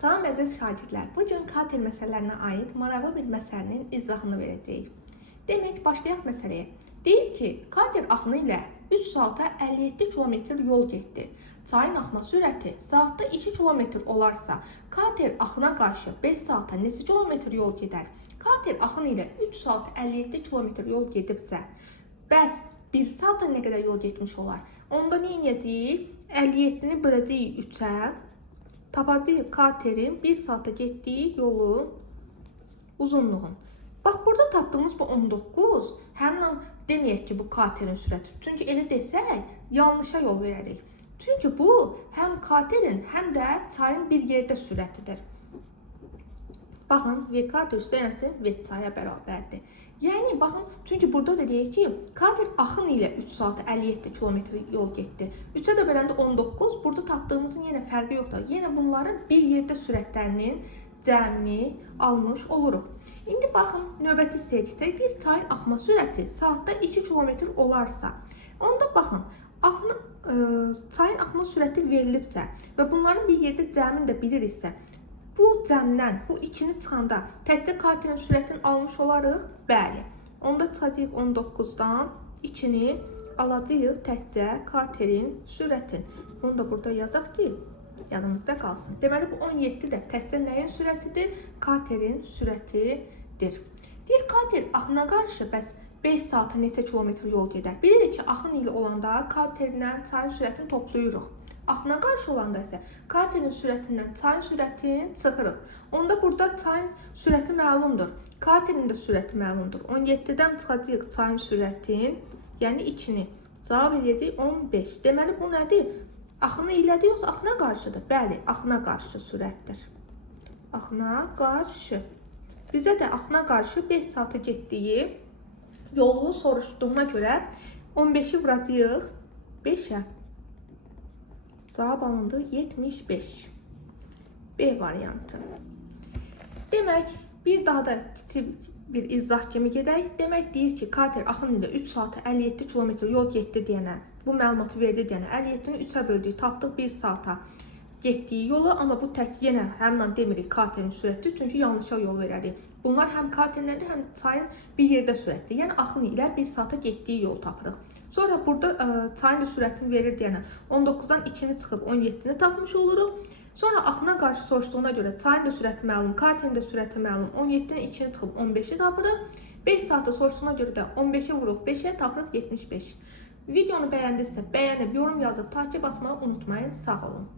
Salam əziz şagirdlər, bugün kater məsələlərinə aid maraqlı bir məsələnin izahını verəcəyik. Demək, başlayaq məsələyə. Deyir ki, kater axını ilə 3 saata 57 km yol getdi. Çayın axma sürəti saatda 2 km olarsa, kater axına qarşı 5 saata neçə kilometr yol gedər? Kater axını ilə 3 saat 57 km yol gedibsə, bəs 1 saata nə qədər yol getmiş olar? Onda nə edəcəyik? 57-ni böləcəyik 3-ə. Tapacağıq katerin 1 saata getdiyi yolun uzunluğun. Bax, burada tapdığımız bu 19, həmin deməyək ki, bu katerin sürəti. Çünki elə desək, yanlışa yol verərik. Çünki bu, həm katerin, həm də çayın bir yerdə sürətidir. Baxın, V kater üstəyənsin V çaya bərabərdir. Yəni, baxın, çünki burada da deyək ki, kater axın ilə 3 saat 57 km yol getdi. 3-ə də böləndə 19, burada tapdığımızın yenə fərqi yoxdur. Yenə bunların bir yerdə sürətlərinin cəmini almış oluruq. İndi baxın, növbəti hissəyə keçək. Bir çayın axma sürəti saatda 2 km olarsa, onda baxın, çayın axma sürəti verilibsə və bunların bir yerdə cəmini də biliriksə, bu cəmdən, bu 2-ni çıxanda təkcə katerin sürətini almış olarıq? Bəli. Onda çıxacaq 19-dan 2-ni alacağıq təkcə katerin sürətin. Bunu da burada yazaq ki, yanımızda qalsın. Deməli, bu 17 də təkcə nəyin sürətidir? Katerin sürətidir. Deyir, kater axına qarşı bəs 5 saata neçə kilometr yol gedər? Bilirik ki, axın ilə olanda katerlə çayın sürətini toplayırıq. Axına qarşı olanda isə katerin sürətindən çayın sürətini çıxırıq. Onda burada çayın sürəti məlumdur. Katerin də sürəti məlumdur. 17-dən çıxacaq çayın sürətin, yəni 2-ni. Cavab edəcək 15. Deməli, bu nədir? Axını ilədir, yoxsa axına qarşıdır? Bəli, axına qarşı sürətdir. Axına qarşı. Bizə də axına qarşı 5 saata getdiyi yolu soruşduğuna görə 15-i vuracaq 5-ə. Cavab alındı 75. B variantı. Demək, bir daha da kiçik bir izah kimi gedək. Demək, deyir ki, kater axın ilə 3 saata 57 km yol getdi deyənə, bu məlumatı verdi deyənə, 57-ni 3-ə böldük, tapdıq 1 saata getdiyi yolu, amma bu tək yenə həmlə demirik katerin sürəti, çünki yanlışa yol verərik. Bunlar həm katerlərdə, həm çayın bir yerdə sürətli, yəni axın ilə 1 saata getdiyi yolu tapırıq. Sonra burada çayın sürətini verir deyənə 19-dan 2-ni çıxıb 17-ni tapmış oluruq. Sonra axına qarşı soruşduğuna görə çayın da sürəti məlum, katerin də sürəti məlum, 17-dən 2-ni çıxıb 15-i tapırıq. 5 saata soruşduğuna görə də 15-i vuruq 5-ə, tapırıq 75. Videonu bəyəndinizsə bəyənib, yorum yazıb, takip atmağı unutmayın. Sağ olun.